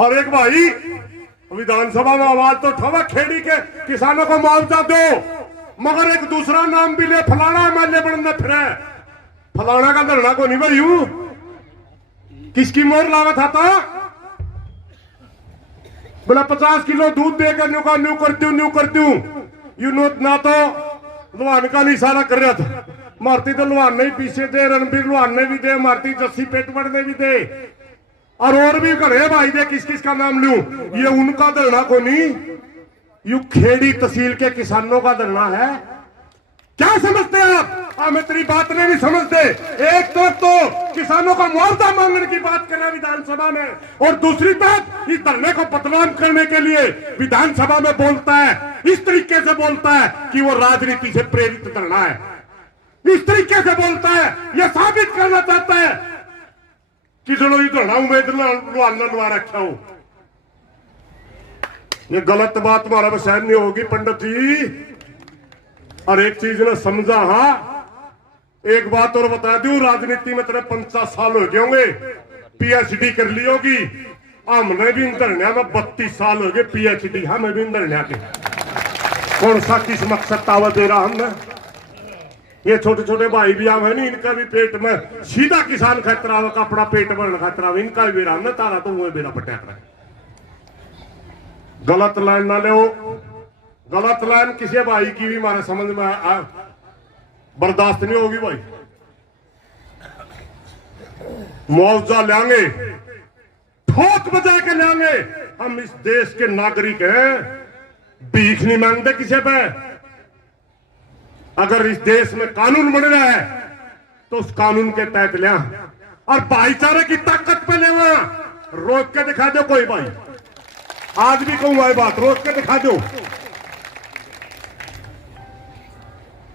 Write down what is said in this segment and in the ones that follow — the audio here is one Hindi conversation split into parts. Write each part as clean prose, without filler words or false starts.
और एक भाई विधानसभा में आवाज तो उठावा, खेड़ी के किसानों को मुआवजा दो, मगर एक दूसरा नाम भी ले, फलाना एमएलए बनना फिर फलाना का धरना को नहीं भाई हूं। किसकी मोहर लागत आता बोला 50 किलो दूध देकर न्यू करती हूं यू नो ना तो लुहान का नहीं इशारा कर रहा था, मारती तो लुहान ने पीछे दे, रणबीर लुहान ने भी दे, मारती जस्सी पेटवड़ ने भी दे, और भी घरे भाई दे। किस किस का नाम लूं, ये उनका धरना को नहीं, यू खेड़ी तहसील के किसानों का धरना है। क्या समझते हैं आप? मैं तेरी बात नहीं समझते। एक तरफ तो किसानों का मुआवजा मांगने की बात कर रहा है विधानसभा में, और दूसरी तरफ इस धरने को बदनाम करने के लिए विधानसभा में बोलता है, इस तरीके से बोलता है कि वो राजनीति से प्रेरित धरना है, इस तरीके से बोलता है, यह साबित करना चाहता है कि चलो ये धरना उम्मीद लुआ रखा हूं। ये गलत बात हमारा सहन नहीं होगी पंडित जी। और एक चीज ने समझा, हाँ एक बात और बता दूं, राजनीति में तेरे 50 साल हो गए होंगे, पीएचडी कर ली होगी, हमने भी इन धरनिया में 32 साल हो गए पीएचडी, हमें भी इन धरनिया के कौन सा किस मकसद तावत दे रहा हमने। ये छोटे छोटे भाई भी आवे नहीं, इनका भी पेट में सीधा किसान खतरा का अपना पेट भरना खतरा, इनका भी बेरा हमने तारा तो वो बेरा पटा। गलत लाइन ना ले, गलत लाइन किसी भाई की भी हमारे समझ में बर्दाश्त नहीं होगी भाई। मुआवजा लेंगे, ठोक बजा के लेंगे। हम इस देश के नागरिक हैं, भीख नहीं मांगते किसी पे। अगर इस देश में कानून बन रहा है तो उस कानून के तहत ले, और भाईचारे की ताकत पे ले, रोक के दिखा दो कोई भाई। आज भी कहूंगा ये बात, रोक के दिखा दो।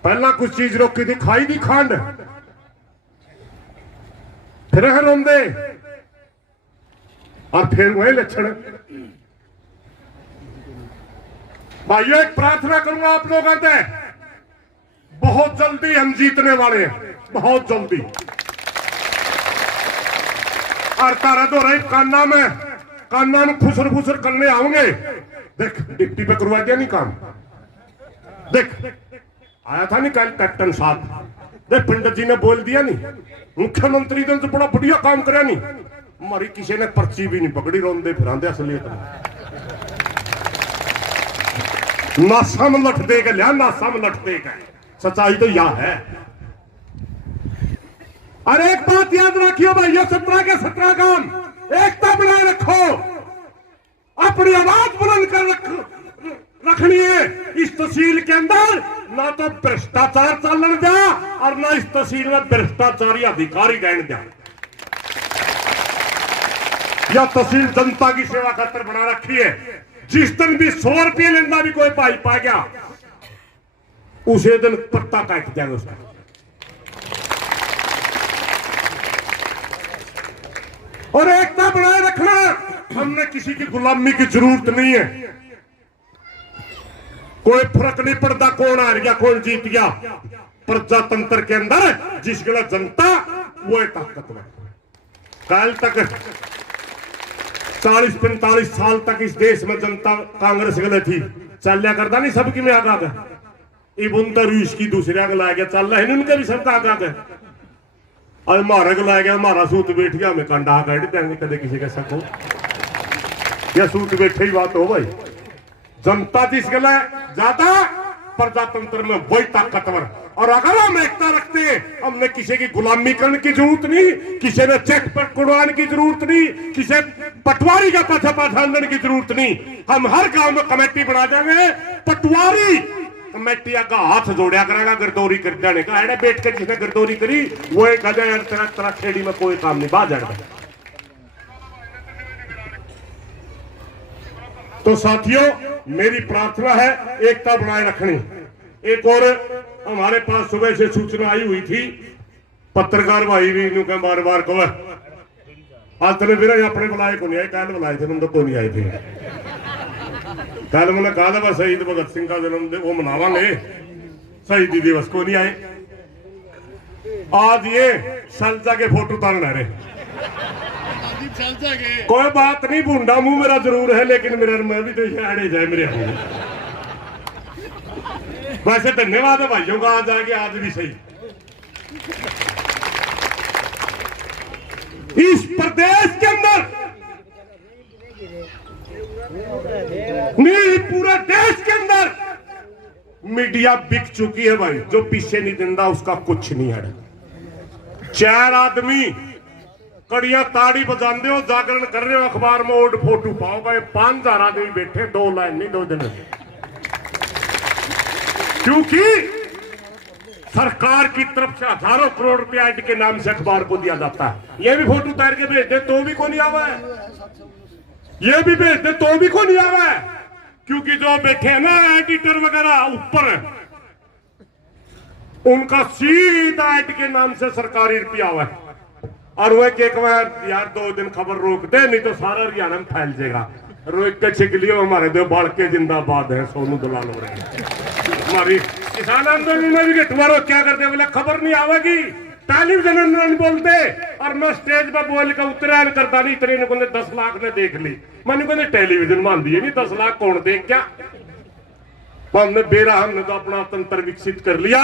पहला कुछ चीज रोकी थी, खाई दी खंड, फिर रोंदे, और फिर वही लक्षण। भाइयों एक प्रार्थना करूंगा आप लोगों से, बहुत जल्दी हम जीतने वाले हैं, बहुत जल्दी। और तारा दो रही कान्ना में फुसर फुसर करने आऊंगे। देख डिप्टी पे करवा दिया नहीं काम, देख आया था नहीं कल कैप्टन साहब, देख पंडित जी ने बोल दिया नहीं, मुख्यमंत्री ने तो बड़ा बढ़िया काम कराया नहीं, हमारी किसी ने पर्ची भी नहीं पकड़ी, रोंदे फिरांदे असलियत नासा में लट देगा, लिया नासा में लट देगा। सच्चाई तो यह है। अरे एक बात याद रखियो भाई, 17 के 17 काम, एकता बनाए रखो, अपनी आवाज बुलंद कर रखनी है। इस तहसील के अंदर ना तो भ्रष्टाचार चलन दिया, और ना इस तहसील में भ्रष्टाचारी अधिकारी रहने दिया। यह तहसील जनता की सेवा खातिर बना रखी है। जिस दिन भी 100 रुपये लेना भी कोई भाई पा गया, उसे दिन पत्ता काट दिया उसका। और एकता बनाए रखना, हमने किसी की गुलामी की जरूरत नहीं है। कोई फर्क नहीं पड़ता कौन आ गया कौन जीत गया। प्रजातंत्र के अंदर जिस गलत जनता वो है ताकतवर। कल तक 40-45 साल तक इस देश में जनता कांग्रेस गले थी, चल करता नहीं सबकी में आगा गया। इबुन रूस की दूसरे को लाया गया, चल रहा है उनके भी सबका आगा गया। और हमारा को लाया गया, हमारा सूत बैठ गया, हमें कंडा काट देंगे कदे किसी के सको। यह सूत बैठे ही बात हो भाई। जनता जिस गला ज्यादा, प्रजातंत्र में वही ताकतवर। और अगर हम एकता रखते हैं, हमने किसी की गुलामी करने की जरूरत नहीं, किसी ने चेक पर कुड़वाने की जरूरत नहीं, किसी पटवारी का पाछा पाछाने की जरूरत नहीं। हम हर गांव में कमेटी बना देंगे, पटवारी कमेटी का हाथ जोड़ा करेगा, गिरदौरी कर जाने का है। बैठ कर जिसने गिरदौरी करी वो एक हजार तरह खेड़ी में कोई काम नहीं बाहर जाएगा। तो साथियों मेरी प्रार्थना है एकता बनाए रखनी। एक और हमारे पास सुबह से सूचना आई हुई थी, पत्रकार भाई भी इन्हों का बार बार कवर आज तने फिर अपने बुलाए को नहीं आए, कल बुलाए थे तो नहीं आए थे। कल मैंने कहा था शहीद भगत सिंह का जन्म वो मनावांगे, शहीदी दिवस को नहीं आए। आज ये सलजा के फोटो उतारना रहे कोई बात नहीं, भूडा मुंह मेरा जरूर है, लेकिन मेरा मैं भी तो आड़े जाए मेरे मुंह। वैसे धन्यवाद है भाइयों का, आज आगे आज भी सही। इस प्रदेश के अंदर नहीं, पूरे देश के अंदर मीडिया बिक चुकी है भाई। जो पीछे नहीं दिंदा उसका कुछ नहीं है। 4 आदमी कड़ियां ताड़ी बजाते हो, जागरण कर रहे हो, अखबार में ओल्ड फोटो पाओगे। 5000 आदमी बैठे, 2 लाइन नहीं 2 दिन, क्योंकि सरकार की तरफ से हजारों करोड़ रुपया ऐड के नाम से अखबार को दिया जाता है। ये भी फोटो तैर के भेज दे तो भी को नहीं आवा है, ये भी भेज दे तो भी को नहीं आवा है, क्योंकि जो बैठे हैं ना एडिटर वगैरह ऊपर, उनका सीधा ऐड के नाम से सरकारी रुपया हुआ है। और वो एक बार यार 2 दिन खबर रोक दे, नहीं तो सारा हरियाणा में फैल जाएगा। रोक के छिक लियो, हमारे दो बाढ़ के जिंदाबाद है, सोनू दलाल हो रहे हैं। हमारी किसान आंदोलन में भी तुम्हारा क्या करते, बोले खबर नहीं आवेगी, टेलीविजन नहीं बोलते। और मैं स्टेज पर बोल के उत्तरायण करता नहीं, इतने ने 10 लाख ने देख ली। मैंने कहते टेलीविजन मान दिए नहीं, 10 लाख कौन देख क्या। हमने बेरा, हमने तो अपना तंत्र विकसित कर लिया।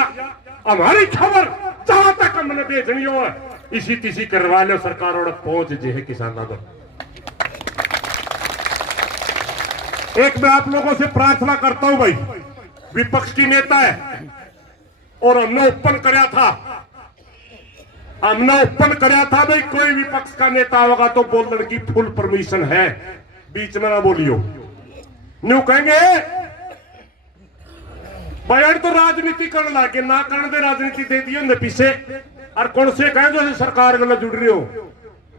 हमारी खबर जहां तक हमने भेजनी हो, इसी तिसी करवा लो, सरकार और पहुंच जे है किसानों को। एक मैं आप लोगों से प्रार्थना करता हूं भाई, विपक्ष की नेता है और हमने ओपन कराया था, भाई कोई विपक्ष का नेता होगा तो बोलने की फुल परमिशन है, बीच में ना बोलियो। न्यू कहेंगे भाई तो राजनीति करने लगे, ना करने दे राजनीति दे दी उन्हें पीछे। और कौन से कहे जो सरकार गल जुड़ रही हो,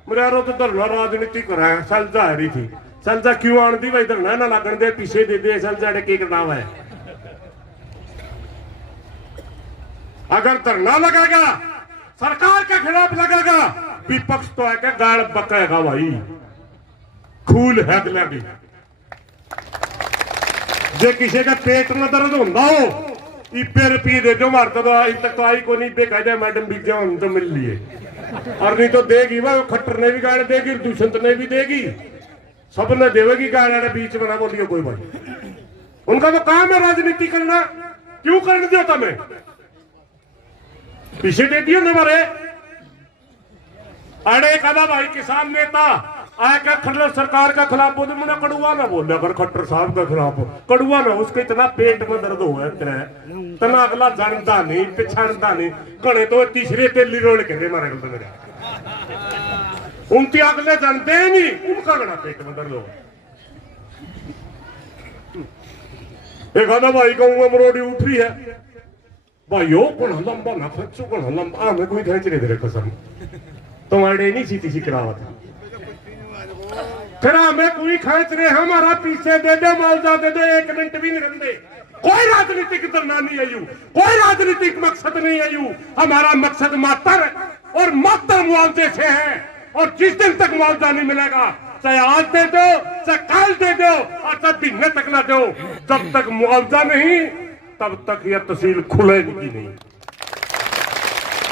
मेरे यारो तो धरना राजनीति कर रहा है, सलजा है रही थी, सलजा क्यों आन दी भाई, धरना ना लगन दे, पीछे दे दे, सलजा की नाम है। अगर धरना लगेगा सरकार के खिलाफ लगेगा, विपक्ष तो है क्या गाल बकेगा भाई, खूल है अगला भी। जे किसी का पेट में दर्द होता हो, इपे रुपये दे दो, मारता तो अभी तक तो आई को नहीं बेकायदा मैडम बिक जाओ, हम तो मिल लिए। और नहीं तो देगी वह, खट्टर ने भी गाड़ देगी, दुष्यंत ने भी देगी, सब ने देवेगी गाड़, बीच में ना बोलियो कोई भाई। उनका तो काम है राजनीति करना, क्यों करने दिया तुम्हें, पीछे दे दियो न मारे। अरे कदा भाई किसान नेता आया क्या खट्टर सरकार का खिलाफ बोले, मुझे कड़ुआ ना बोले, अगर खट्टर साहब का खिलाफ कड़ुआ ना, उसके इतना पेट में दर्द हुआ है, तना अगला जानता नहीं, पिछाड़ता नहीं, कने तो तीसरे तेली रोल के दे मारे मेरे, उनकी अगले जानते ही नहीं, उनका गड़ा पेट में दर्द हो। एक आधा भाई का मरोड़ी उठ रही है, भाइयों को लंबा ना खर्चो को लंबा, हमें कोई खर्च नहीं दे रहे कसम, तुम्हारे नहीं सीधी सी करावा था, फिर हमें कोई खर्च रहे, हमारा पीछे दे दे, मुआवजा दे दे, 1 मिनट भी नहीं रहते। कोई राजनीतिक धरना नहीं है, कोई राजनीतिक मकसद नहीं है, हमारा मकसद मात्र और मात्र मुआवजे से है। और जिस दिन तक मुआवजा नहीं मिलेगा, चाहे आज दे दो, चाहे कल दे दो, और चाहे महीने तक ना दो, जब तक मुआवजा नहीं तब तक यह तहसील खुलेगी नहीं।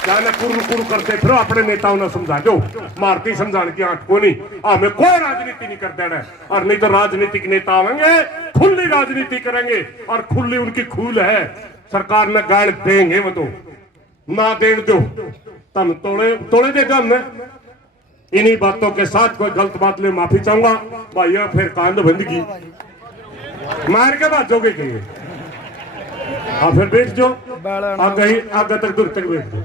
जाने कुरु करते फिर अपने नेताओं ने समझा दो, मारती समझाने की आंख को नहीं, हमें कोई राजनीति नहीं कर देना। और नहीं तो राजनीतिक नेता आएंगे, खुली राजनीति करेंगे, और खुली उनकी खूल है, सरकार में गाड़ देंगे, वो तो ना दे दो तम तोड़े दे दो। हमने इन्हीं बातों के साथ कोई गलत बात ले माफी चाहूंगा भाई, फिर कांद बंदगी मार के बाजोगे कहिए, हाँ फिर बैठ जाओ, आगे तक दूर तक बैठ जाओ।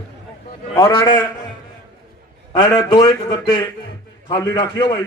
और अड़े 2-1 गद्दे खाली रखियो भाई।